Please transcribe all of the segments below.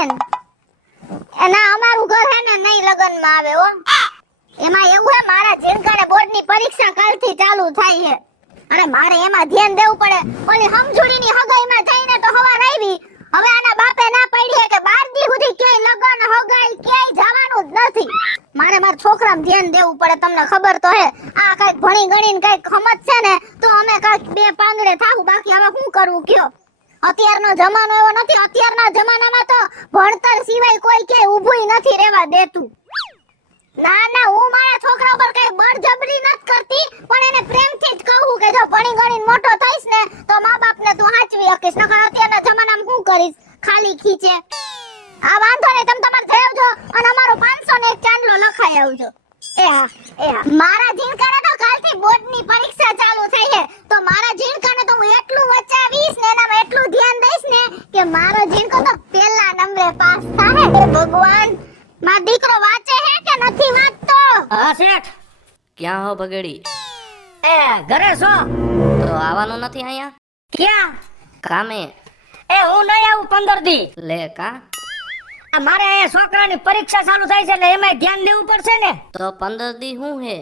બેન એના અમારું ઘર હે ને નહીં લગનમાં આવે હો એમાં એવું હે મારા જીણકાને બોર્ડની પરીક્ષા કાલથી ચાલુ થાય છે અને મારે એમાં ધ્યાન દેવું પડે ઓલી સમજૂડીની હગાઈમાં જઈને તો હવાર આવી હવે આના બાપે ના પાડી કે 12 દી સુધી ક્યાંય લગન હગાઈ ક્યાંય જવાનું જ નથી મારે મારા છોકરાને ધ્યાન દેવું પડે તમને ખબર તો હે આ કઈક ભણી ગણીને કઈક સમજ છે ને તો અમે કઈક બે પાંદડે થાવું બાકી હવે શું કરવું કયો અત્યારનો જમાનો એવો નથી અત્યારના જમાનામાં તો ભણતર સિવાય કોઈ કે ઊભુંય નથી રહેવા દેતું ના ના હું મારા છોકરા પર કઈ બળજબરી નથી કરતી પણ એને પ્રેમથી જ કહું કે જો ભણી ગણીને મોટો થઈશ ને તો મા બાપને તું સાચવી શકીશ નકર અત્યારના જમાનામાં શું કરીશ ખાલી ખીચે આ વાંધો નહીં તમે તમારે જઈ આવજો અને અમારો 500 ને એક ચાંદલો લખાઈ આવજો એ હા મારા જીણકાને તો કાલથી બોર્ડની પરીક્ષા ચાલુ થઈ છે તો મારા જીણકાને તો હું એટલું વચાવીશ ને એનામાં એટલું ધ્યાન દઈશ ને કે મારો જીણકો તો પહેલા નંબરે પાસ થાય હે ભગવાન મારો દીકરો વાંચે હે કે નથી વાંચતો હા શેઠ. ક્યાં હો બગડી? એ ઘરે છો? તો આવવાનું નથી અહીંયા? ક્યાં? કામે. એ હું નહીં આવું 15 દી. લે કા? આ મારે અહીંયા છોકરાની પરીક્ષા ચાલુ થાય છે એટલે એમાંય ધ્યાન દેવું પડશે ને. તો 15 દી હું હે?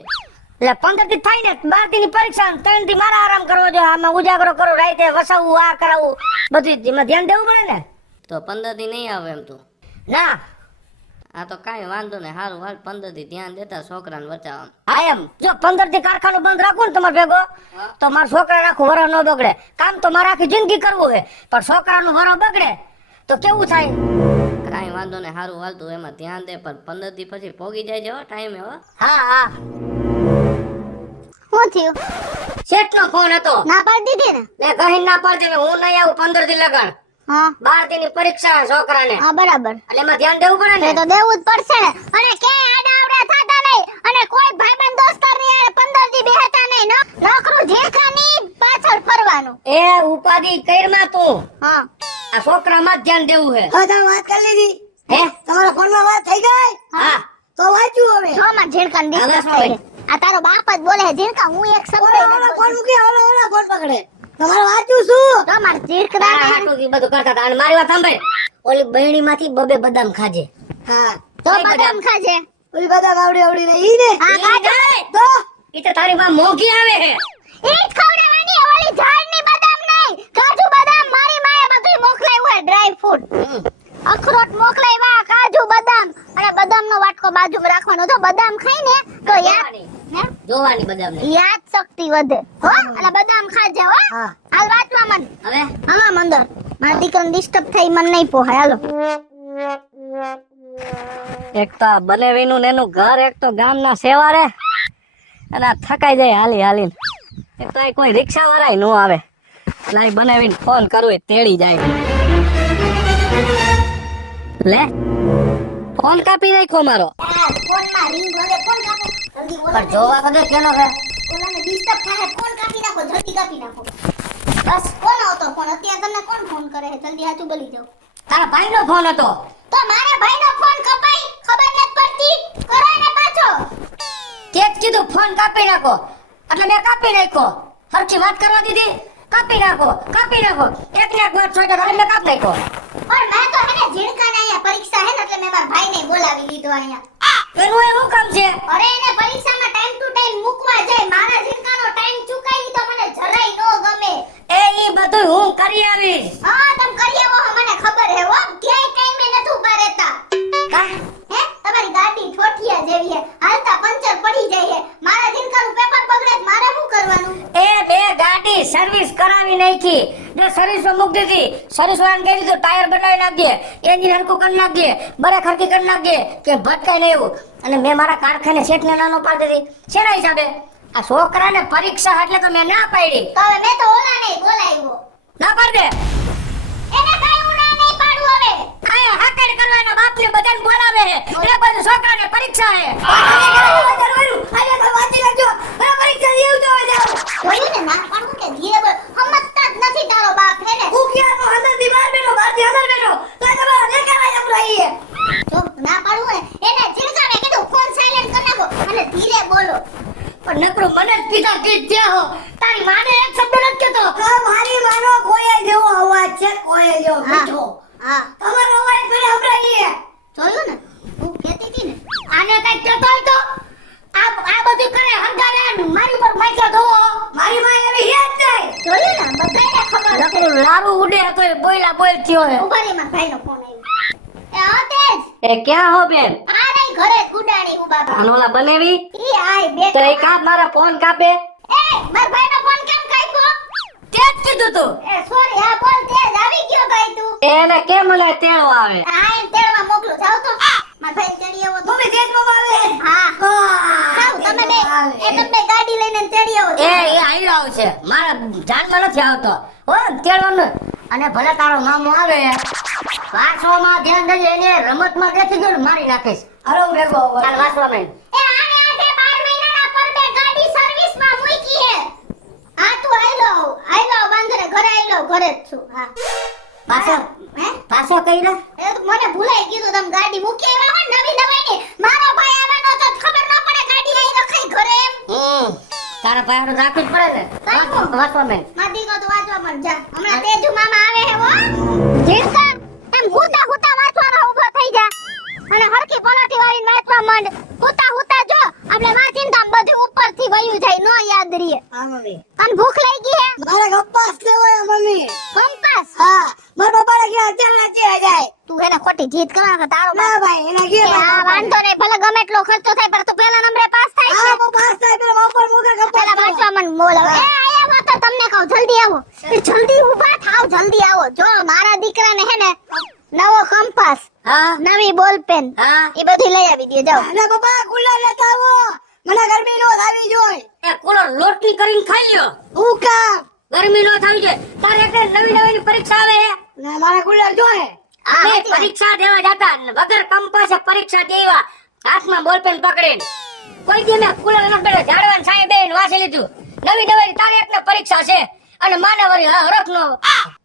એટલે 15 દી થાય ને 12 દી ની પરીક્ષા 3 દી મારા આરામ કરવો જોઈએ આમાં ઉજાગરો કરું રાતે વસાવું આ કરાવું બધું એમાં ધ્યાન દેવું પડે ને. તો 15 દી નહીં આવે એમ તું? ના આ તો કાંઈ વાંધો નહીં હારું હાલ 15 દી ધ્યાન દેતા છોકરાને બચાવવાનું. હા એમ જો 15 દી કારખાનું બંધ રાખું ને તમારે ભેગો તો મારા છોકરા આખું વરો ન બગડે કામ તો મારે આખી જિંદગી કરવું છે પણ છોકરાનું વરો બગડે તો કેવું થાય. કાંઈ વાંધો નહીં હારું હાલ તું એમાં ધ્યાન દે પણ 15 દી પછી પોગી જાય હો ટાઈમે હો. હા હા શું થયું શેઠનો ફોન હતો ના પાડી દીધી ને મેં કહી ના પાડતી હું નહીં આવું 15 દી લગન હા 12 દી ની પરીક્ષા છોકરાને હા બરાબર એટલે એમાં ધ્યાન દેવું પડે ને. તો દેવું જ પડશે ને અને કે આડા આવડા થતા નહીં અને કોઈ ભાઈબંધ દોસ્તાર ની હારે 15 દી બેહતા નહીં નોકરું જીણકાની પાછળ ફરવાનું. એ ઉપાધિ કઈરમાં તું હા આ છોકરામાં જ ધ્યાન દેવું છે. હા તમે વાત કરી લીધી હે તમારા ફોનમાં વાત થઈ ગઈ હા તો વાંચ્યું હવે જો માં જીણકાને હવે ડિસ્ટર્બ શું થઈ હોય? ગઈ. આ તારો બાપ જ બોલે છે જીણકા હું એક શબ્દ ઓલા ફોન મૂકી ઓલા ફોન પકડે તમારે વાંચ્યું શું તો માર જીણકરા આ હાટું કી બધું કરતા હતા અને મારી વાત સાંભળ ઓલી બહેણીમાંથી બબે બદામ ખાજે. હા તો કઈ બદામ ખાજે ઓલી બધા આવડી આવડી ને ઈ ને હા ઈ ખાજે નહીં. તો ઈ તો તારી માં મોંઘી આવે હે. ઈ જ ખવડાવવાની ઓલી ઝાડની બદામ નહીં કાજુ બદામ મારી માએ બધું મોકલાયું હોય ડ્રાય ફ્રૂટ અખરોટ મોકલાવ્યા કાજુ બદામ અને બદામનો વાટકો બાજુમાં રાખવાનો જો બદામ ખાઈને તો યાદ હે? જોવાની બદામ ને યાદ શક્તિ વધે હો અને બદામ ખાજે હો હા હાલ વાંચવા મન હવે હાલો મંદર મારા દીકરાને ડિસ્ટર્બ થઈ મન નહીં પોહાય હાલો એક તો આ બનેવીનું ને એનું ઘર એક તો ગામના સેવારે અને આ થકાઈ જાય હાલી હાલીને એક તો આ કોઈ રિક્ષા વાળા નો આવે એટલે આ બનાવીને ફોન કરું એ તેડી જાય લે ફોન કાપી નાખ્યો મારો ફોનમાં રિંગ વગે ફોન કાપો જલ્દી બોલો પણ જોવા બધે કેનો છે ઓલાને ડિસ્ટર્બ થાય ફોન કાપી નાખો જલ્દી કાપી નાખો બસ કોણ આવતો ફોન અત્યારે તમને કોણ ફોન કરે છે જલ્દી હાચું બોલી જાઓ તારા ભાઈનો ફોન હતો તો મારા ભાઈનો ફોન કપાઈ ખબર નથી પડતી કરો ને પાછો તે જ કીધું ફોન કાપી નાખો એટલે મેં કાપી નાખ્યો હરખી વાત કરવા દીધી કાપી નાખો એક ને એક વાત છોડ્યો એટલે મેં કાપી નાખ્યો પણ મેં તો હેને જીણકાને અહીંયા પરીક્ષા હે ને એટલે મેં મારા ભાઈને બોલાવી લીધો અહીંયા એનું એવું કામ છે અરે એને પરીક્ષામાં ટાઈમ ટુ ટાઈમ મૂકવા જાય મારા જીણકાનો ટાઈમ ચૂકાઈ તો મને જરાય નો ગમે એ ઈ બધું હું કરી આવીશ હા તમે કરી આવો મને ખબર હે હો ક્યાંય ટાઈમે નથી ઉભા રહેતા કા હે તમારી ગાડી ઠોઠિયા જેવી હે હાલતા પંચર પડી જાય હે મારા જીણકાનું પેપર બગડે તો મારે શું કરવાનું એ બે ગાડી સર્વિસ કરાવી નાખી ને સર્વિસ માં મૂકી દીધી સર્વિસ વાળાને કહી દીધું ટાયર બદલાવી નાખજે એન્જિન હરખું કરી નાખજે બ્રેક હરખી કરી નાખજે કે ભટકાય નહીં એવું અને મેં મારા કારખાને શેઠને નાનો પાડી દીધી શેના હિસાબે આ છોકરાને પરીક્ષા એટલે તો મેં ના પાડી તો હવે મેં તો ઓલાને બોલાવ્યો ના પાડ દે એને કાઈ હું ના નહીં પાડું હવે આ હાકડ કરવાના બાપને બધાને બોલાવે હે એ બધું છોકરાને પરીક્ષા હે આયા તો વાંચી લેજો પરીક્ષા દેવું તો જાવ જોયું ને ના પાડું કે ધીરે બોલ સમજતા જ નથી તારો બાપ હે ને ઉખિયાનો અંદર થી બહાર બેઠો બહારથી અંદર બેઠો તો તમારા દેખાવાય એમ રહીએ જો ના પાડું ને એને જીણકાને કીધું ફોન સાયલેન્ટ કરી નાખો અને ધીરે બોલો પણ નકરું મને જ પિતા કીધ જ્યાં હો તારી માને એક શબ્દ નથી કહેતો તો મારી માનો કોયલ જેવો અવાજ છે કોયલ જેવો હા. મીઠો હા તમારો અવાજ મને સંભળાય જોયું ને હું કહેતી હતી ને આને કઈ કહેતો હોય તો આ બધું કરે હંગારે મારી ઉપર માઈકા ધોવો. મારી માં એવી હે જ નહીં. જોયું ને બધાને ખબર છે. નકરું લારું ઉડે તો એ બોયલા બોલ થયો હે. ઉભારી માં ભાઈનો ફોન આવ્યો. એ હા તેજ એ ક્યાં હો બેન આ નહીં ઘરે કુડાણી હું બાપા અનોલા બનેવી ઈ આય તો બેટા એ કાં મારા ફોન કાપે એ માર ભાઈનો ફોન કેમ કાપ્યો તે જ કીધું તું. એ સોરી હા બોલ તેજ આવી ગયો ભાઈ તું એને કેમ મને તેડો આવે આ એમ તેડવા મોકલું જાવ તો માર ભાઈ તેડી આવો તો મમ્મી તેજ માં આવે. હા જાવ તમે બે એ તમે બે ગાડી લઈને તેડી આવો એ આયલો આવશે મારા જાનમાં નથી આવતો હો તેડવાનું. અને ભલે તારો મામો આવે વાંચવામાં ધ્યાન દેજે એને રમતમાં બેસી ગયો ને મારી નાખીશ. હાલો હું ભેગો આવું. કાલ વાંચવા માંડ. એ આને આજે 12 મહિનાના પર બે ગાડી સર્વિસમાં મૂકી હે હા તું આયલો બાંધરે ઘરે આયલો ઘરે જ છું હા પાછો હે પાછો કઈ રે એ તો મને ભૂલાઈ ગયું તમે ગાડી મૂકી આવ્યા હોય નવી નવાઈની મારો ભાઈ આવેનો તો ખબર ન પડે ગાડી અહીં રખાઈ ઘરે એમ તારા પાયરો રાખવું જ પડે ને. કાંઈ વાંચવા માંડ. મારી દીકરો તો વાંચવા પણ જા હમણાં તેજુ મામા આવે હે હો જીણકા એમ હુતા હુતા વાંચવાનો ઊભો થઈ જા અને હરખી પલાઠી વાળીને વાંચવા માંડ હુતા જો આપણે વાંચીને તો આમ બધું ઉપરથી વયું જાય નો યાદ રહે હા મમ્મી. અને ભૂખ લાગી હે મારે કંપાસ લેવો હે મમ્મી. કંપાસ હા મારા પપ્પાને ક્યાં અત્યારે નાચી જાય. તું એને ખોટી જીત કરવા કે તારો ના ભાઈ એના કે ઘેર આ વાંધો નહીં ભલે ગમે એટલો ખર્ચો થાય પણ તું પેલા નંબરે પાસ થાય હા છે હું પાસ થાય પેલા ઉપર મુકે પેલા કંપાસ. વાંચવા મને બોલાવ એ આયા તો તમને કહું જલ્દી આવો એ જલ્દી ઊભા થાવ જલ્દી આવો જો મારા દીકરાને હે ને નવો કંપાસ હા નવી બોલ પેન હા એ બધી લઈ આવી દે જાઓ ના પપ્પા કુલર લેતા આવો. મને ગરમી નો થાવી જોઈ. એ કુલર લોટલી કરીને ખાઈ લ્યો. હું કામ. ગરમી નો થાય છે તારે એટલે નવી નવી પરીક્ષા આવે હે. ના મારે કુલર જોઈ. અમે પરીક્ષા દેવા જતા ને વગર કંપાસે પરીક્ષા દેવા હાથમાં બોલપેન પકડીને કોઈ દી મેં કુલર ન બેઠે ઝાડવાન છાંયે બેહીને વાંચી લીધું. નવી નવી તારે એટલે પરીક્ષા છે અને માનવરી હરખનો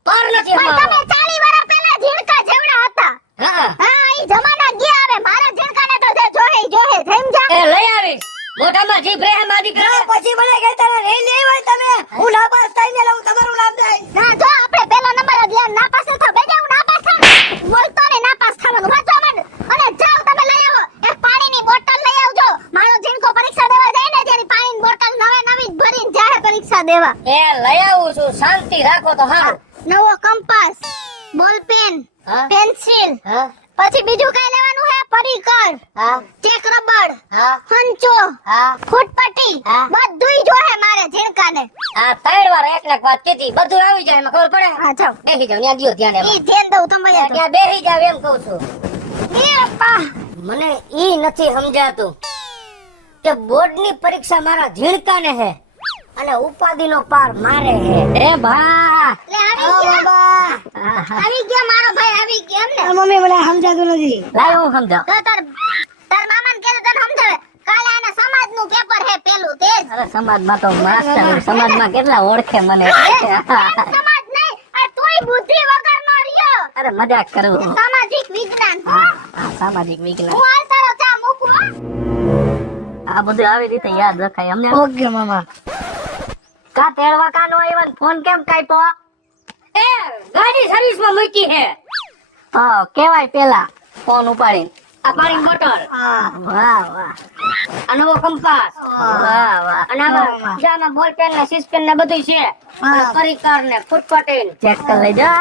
પાર નથી પણ અમારો. તમે 40 વર્ષ પહેલા ઝીણકા જેવડા હતા હા હા ઈ જમાના ગયા હવે મારા ઝીણકાને તો જે જોહે સમજા એ લઈ આવીશ મોઢામાં જીભ રહે માં દીકરા. ના પછી મને કહેતા ને લઈ લેવાય તમે. હું ના પાસ થઈને લઉં તમારું નામ થાય. ના જો આપણે પેલો નંબર જ લ્યા ના પાસ થા બેજા હું ના પાસ થા બોલતો ને ના પાસ થવાનું વાંચવા માંડ અને જાઓ તમે લઈ આવો એક પાણીની બોટલ લઈ આવજો મારો જીણકો પરીક્ષા દેવા જાય ને તેની પાણીની બોટલ નવી જ ભરીને જાહે પરીક્ષા દેવા એ લઈ આવું છું શાંતિ રાખો તો હારું. નવો કંપાસ બોલ પેન હા? પેન્સિલ હા પછી બીજું કઈ લેવાનું હે પરિકર હા ચેક રબર હા હંચો હા ફૂટપટ્ટી હા. બધુંય જોહે મારે ઝીણકાને આ 3 વાર એક લાખ વાત કીધી બધું આવી જાય એમાં ખબર પડે. હા જાઓ બેસી જાવ ત્યાં દ્યો ધ્યાન એમાં. ઈ ધ્યાન દઉં તમે ત્યાં બેસી જાવ એમ કહું છું. એ પા મને ઈ નથી સમજાતું કે બોર્ડની પરીક્ષા મારા ઝીણકાને હે અને ઉપાધિનો પાર મારે હે. એ ભા લે આવી હા ગયા બાબા. આવી ગયા મારો ભાઈ આવી ગયા એમ ને આ મમ્મી મને સમજાતું નથી. લાવ હું સમજાવ. તો તાર મામાને કીધું તને સમજાવે કાલે આને સમાજનું પેપર હે પેલું તેજ અરે સમાજમાં તો માસ્ટર સમાજમાં કેટલા ઓળખે મને. સમાજ નહીં આ તોય બુદ્ધિ વગરનો રહ્યો અરે મજાક કરું. સામાજિક વિજ્ઞાન આ સામાજિક વિજ્ઞાન હું હાલ તારો ચા મૂકું હો. આ બધું આવી રીતે યાદ રખાય અમને. ઓકે મામા. કા તેડવા કાનો આવ્યો ને ફોન કેમ કાપ્યો? એ ગાડી સર્વિસમાં મૂકી હે. હા કેવાય પેલા ફોન ઉપાડીને આ પાણીની બોટલ. હા. વાહ વાહ. આ નવો કંપાસ. વાહ વાહ. અને આમાં બીજામાં બોલ પેન ને સીસ પેન ને બધું છે. હા. પરિકર ને ફૂટપટ્ટી ચેક કરી લેજો.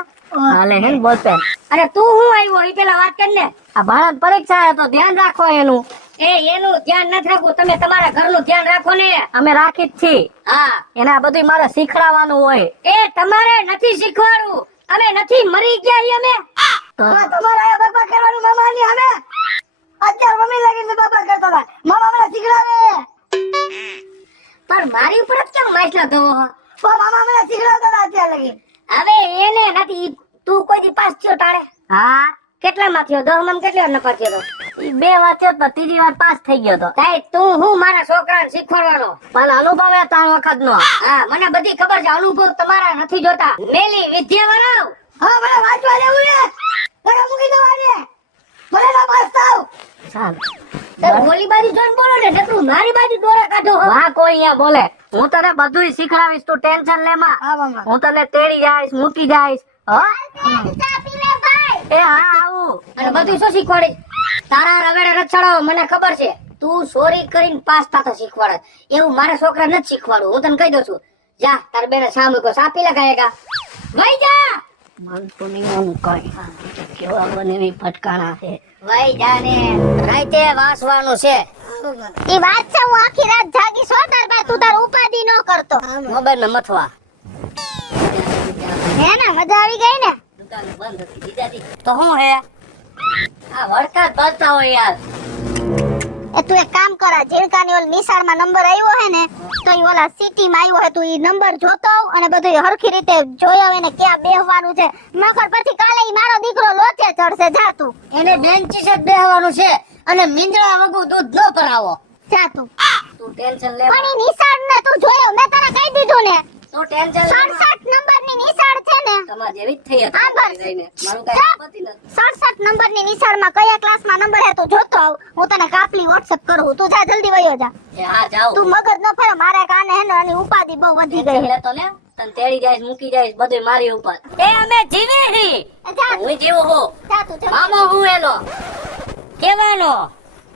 હાલે હે બોલ પેન. અને તું હું આવ્યો ઈ પેલા વાત કર ને. આ ભારત પરીક્ષા હે તો ધ્યાન રાખો એનું. એનું ધ્યાન નથી રાખવું તમે તમારા ઘરનું ધ્યાન રાખો ને. અમે રાખી જ છીએ. હા એના બધું મારે શીખડાવવાનું હોય. એ તમારે નથી શીખવાડવું. અમે નથી મરી ગયા ઈ અમે. હવે તમારે આ બાપા કરવાનું મામાની અમે. અત્યારે મમ્મી લાગીને બાપા કરતા હતા. મામા મને શીખડાવે. પણ મારી ઉપર જ કેમ માછલા ધોવો હો? પણ મામા મને શીખડાવતા હતા અત્યારે લગી. હવે એને નથી તું કોઈ દી પાસ થયો તારે? હા કેટલા માં થયો? 10 માં કેટલા નંબર થયો તો? 2 વાર થયો તો ત્રીજી વાર પાસ થઈ ગયો તો. તાઈ તું હું મારા છોકરાને શીખવાડવાનો? પણ અનુભવ એ 3 વખત નો. હા મને બધી ખબર છે અનુભવ તમારા નથી જોતા. મેલી વિદ્યા વરાવ. હા મને વાંચવા દેવું ને. મને મૂકી દેવા ને. મને ના પાસ થાવ. ચાલ બોલી બાજુ જોઈને બોલો ને નકરું મારી બાજુ દોરા કાઢો. વાહ કોઈ અહીંયા બોલે. હું તને બધુંય શીખડાવીશ તું ટેન્શન લે માં. હા મામા. હું તને તેડી જાઈશ મૂકી જાઈશ. હા ચા પી લે ભાઈ એ હા આવું. અને બધું શું શીખવાડીશ? તારા રવેડે નથી ચડાવો, મને ખબર છે. તું ચોરી કરીને પાસ થતો શીખવાડે. એવું મારા છોકરા નથી શીખવાડવું. હું તને કહી દઉં છું. જા તાર બેને સામે કો સાપી લગાયેગા. વઈ જા. મન તો નહીં આવું કઈ. કેવા બનેવી ફટકાણા છે. વઈ જા ને. રાતે વાસવાનું છે. ઈ વાત છે, હું આખી રાત જાગી છો તાર બા, તું તાર ઉપાધિ ન કરતો. મોબાઈલ માં મથવા. હે ને મજા આવી ગઈ ને? દુકાન બંધ હતી દીદાથી. તો હું હે આ વળતા બળતા હોય યાર. એ તું એક કામ કર, આ ઝીણકાની ઓલ નિશાળમાં નંબર આવ્યો હે ને, તો ઈ ઓલા સિટીમાં આવ્યો હે, તું ઈ નંબર જોતો આવ અને બધું હરખી રીતે જોઈ આવે ને ક્યાં બેહવાનું છે. નકર પછી કાલે ઈ મારો દીકરો લોચે ચડશે. જા તું. એને બેન્ચીસ જ બેહવાનું છે અને મીંદડા વગુ દૂધ ન ભરાવો. જા તું. તું ટેન્શન લે. પણ ઈ નિશાળ ને તું જોયો, મેં તને કહી દીધું ને. તું ટેન્શન લે. 67 નંબરની નિશાળ છે ને. તમાર જેવી જ થઈ હા, બસ. હતી જઈને. મારું કાંઈ આપત્તિ નથી. 67 નંબરની નિશાળમાં કયા ક્લાસમાં નંબર હે તું જોતો આવ. હું તને કાપલી WhatsApp કરું. તું જા જલ્દી વયો જા. એ હા જાઓ. તું મગજ ન ફેર, મારા કાને હે ને એની ઉપાધિ બહુ વધી ગઈ ટેન્શન છે. લેતો લે. તને તેડી જાય મૂકી જાય બધું મારી ઉપર. એ અમે જીવે હી. જા હું જીવું હું. જા તું જલ્દી. મામો હું એનો કેવાનો.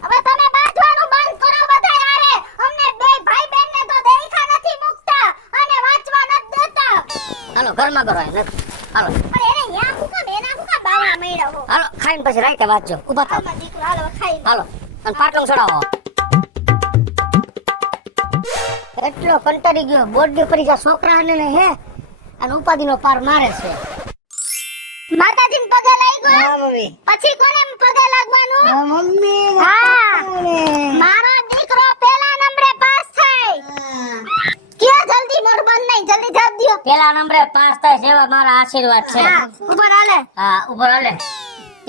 હવે તમે બાંધવાનું બંધ કરો બધા યારે. અમને બે ભાઈ બેન ને તો દેખા નથી મુકતા અને વાંચવા નથી દેતા. હાલો ઘરમાં કરો એને. હાલો પણ એને ન્યા હું કામ એના હું કામ બાવા મેળા હો. હાલો ખાઈને પછી રાઈતે વાંચજો. ઉભા થાવ. આમાં દીકરો હાલો ખાઈ લે. હાલો અને પાટલું ચડાવો. એટલો કંટાળી ગયો. બોર્ડની પરીક્ષા છોકરાને ને હે અને ઉપાધિનો પાર મારે છે. માતાજીને પગે લાગ્યો. હા મમ્મી. પછી કોને પગે લાગવાનું? હા મમ્મી. હા. મારો દીકરો પહેલા નંબરે પાસ થાય. કે જલ્દી મોઢ બંધ નહીં, જલ્દી જવાબ દ્યો. પેલા નંબરે પાસ થાય જેવા મારા આશીર્વાદ છે. હા, ઉપર હાલે. હા ઉપર હાલે.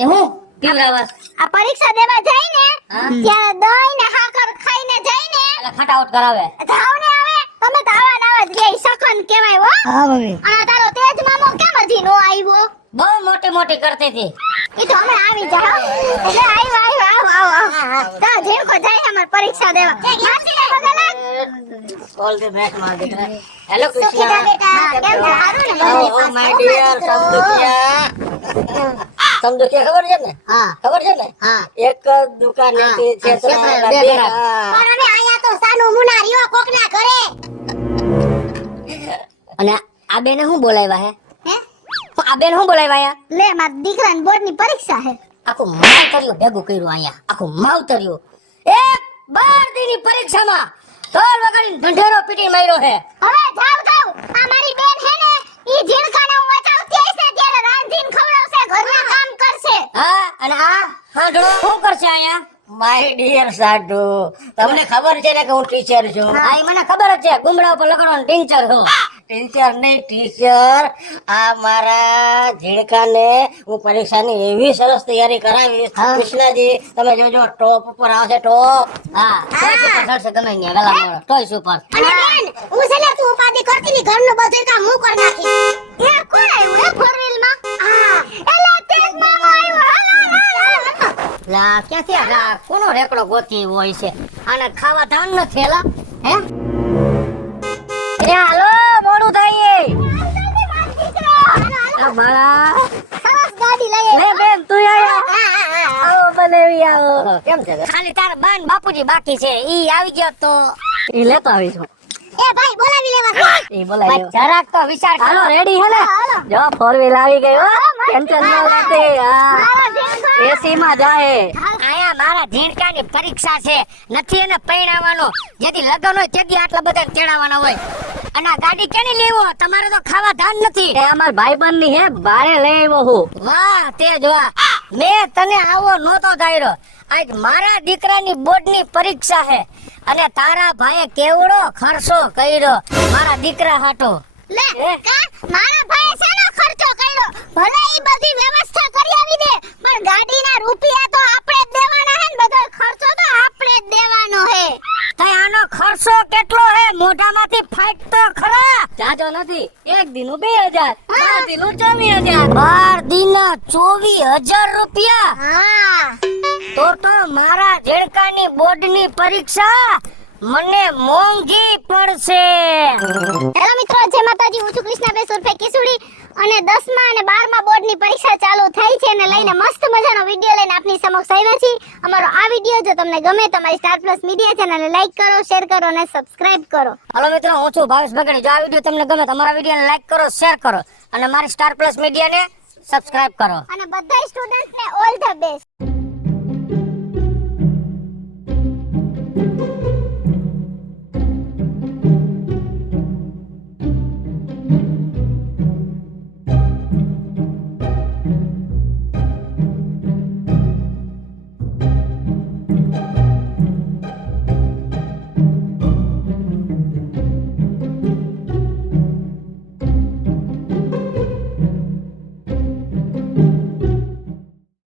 એ હું પીવડાવસ. આ પરીક્ષા દેવા જાય ને હા. ત્યારે દહીં ને હાકર ખાઈને જાય ને એટલે ખટાવટ કરાવે. જાવ ને હવે તમે તો આવા ને આવા જ રે સખન કહેવાય હો. હા મમ્મી. અને તારો તેજ મામો કેમ હજી નો આવ્યો? બહુ મોટી મોટી કરતી હતી. ઈ તો હમણાં આવી જા હો. એટલે આવ્યો આવ. તા જેકો જાય અમાર પરીક્ષા દેવા. માસીને પગે લાગ. ઓલ ધ બેસ્ટ મારા દીકરા. હેલો સુખી જા કૃષ્ણ. બેટા. કેમ છે? સારું ને? Oh my dear સમદુખિયા. સમદુખિયા ખબર છે ને? હા ખબર છે ને? હા. એક જ દુકાન હતી છેતરાયેલા બે બે. બેરા. હા. પણ અમે આયા તો સાનું મુના રહ્યો કોકના ઘરે. અને આ બેને શું બોલાવ્યા હે? હે? આ બેન શું બોલાવ્યા અહીંયા? લે માર દીકરાની બોર્ડની પરીક્ષા હે. આખું માવતર્યું ભેગું કર્યું અહીંયા. આખું માવતર્યું. એક 12 દીની પરીક્ષામાં ઢોલ વગાડીને ઢંઢેરો પીટી માર્યો હે. હવે જાવ. આ મારી બેન હે ને ઈ ઝીણકાને હું બચાવતી હશે ત્યારે રાંધીને ખવડાવશે, ઘરના કામ કરશે. હા અને આ હાંડળો શું કરશે અહીંયા? માય ડિયર સાડુ, તમને ખબર છે ને કે હું ટીચર છું. હા ઈ મને ખબર જ છે. ગુમડા ઉપર લખવાનું ટીચર છો. ટીચર નહીં ટીચર. આ મારા ઝીણકાને હું પરીક્ષાની એવી સરસ તૈયારી કરાવીશ. કૃષ્ણાજી તમે જોજો ટોપ ઉપર આવશે ટોપ. હા ચોઈસ ઉપર ચડશે ગમે ત્યાં વેલા મોડો. ચોઈસ ઉપર. અને બેન હું છે ને તું ઉપાધિ કરતી ની ઘરનું બધું કામ હું કરી નાખી. એ કોણ આવ્યું હે ફોર વ્હીલ માં? હા એલા તેજ મામો આવ્યો. હાલો. લા ક્યાંથી આ કોનો રેકડો ગોતી હોય છે? આને ખાવા ધાન નથી એલા. હે એ હાલો મોડું થાય. આ બાળા સરસ ગાડી લઈ લે બેન તું આયા. આવો બનેવી આવો. કેમ છે? ખાલી તાર બાન બાપુજી બાકી છે. ઈ આવી ગયો તો ઈ લેતો આવીશું. એ ભાઈ બોલાવી લેવા. ઈ બોલાવી. જરાક તો વિચાર હાલો કરો. રેડી હે ને? જો ફોર વ્હીલ આવી ગઈ હો. ટેન્શન ન લેતી. હા એસી માં જાય. આયા મારા ઝીણકાની પરીક્ષા છે. નથી એને પૈણાવાનો. જેથી લગન હોય તેથી આટલા બધા તેડાવાના હોય. અને આ ગાડી કેની લેવો? તમારે તો ખાવા ધાન નથી. એ અમાર ભાઈબંધ ની હે બારે લઈ આવ્યો હું. વાહ તેજ વાહ. મેં તને આવો નહોતો ધાર્યો. આજ મારા દીકરાની બોર્ડની પરીક્ષા છે અને તારા ભાઈએ કેવડો ખર્ચો કર્યો મારા દીકરા હાટો. લે કા મારા ભાઈ શેનો ખર્ચો કર્યો? ભલે ઈ બધી વ્યવસ્થા કરી આવી દે પણ ગાડીના રૂપિયા તો આપણે જ દેવાના હે ને, બધો ખર્ચો તો આપણે જ દેવાનો હે. તઈ આનો ખર્ચો કેટલો હે? મોઢામાંથી ફાઈટ તો ખરા. જાજો નથી. એક દિનું 2000, 12 દિનું 24000. 12 દિના 24,000 રૂપિયા. હા તો મારા ઝેડકાની બોર્ડની પરીક્ષા મને મોંઘી પડશે. હેલો મિત્રો, જય માતાજી. હું છું કૃષ્ણાબેન ઉર્ફે કિસુડી અને 10મા અને 12મા બોર્ડની પરીક્ષા ચાલુ થઈ છે અને લઈને મસ્ત મજાનો વિડિયો લઈને આપની સમક્ષ આવ્યા છીએ. અમારો આ વિડિયો જો તમને ગમે તો અમારી સ્ટાર પ્લસ મીડિયા ચેનલને લાઈક કરો, શેર કરો અને સબસ્ક્રાઇબ કરો. હાલો મિત્રો, હું છું ભાવેશ બગડી. જો આ વિડિયો તમને ગમે તો અમારા વિડિયોને લાઈક કરો, શેર કરો અને મારી સ્ટાર પ્લસ મીડિયાને સબસ્ક્રાઇબ કરો. અને બધા સ્ટુડન્ટ્સને ઓલ ધ બેસ્ટ.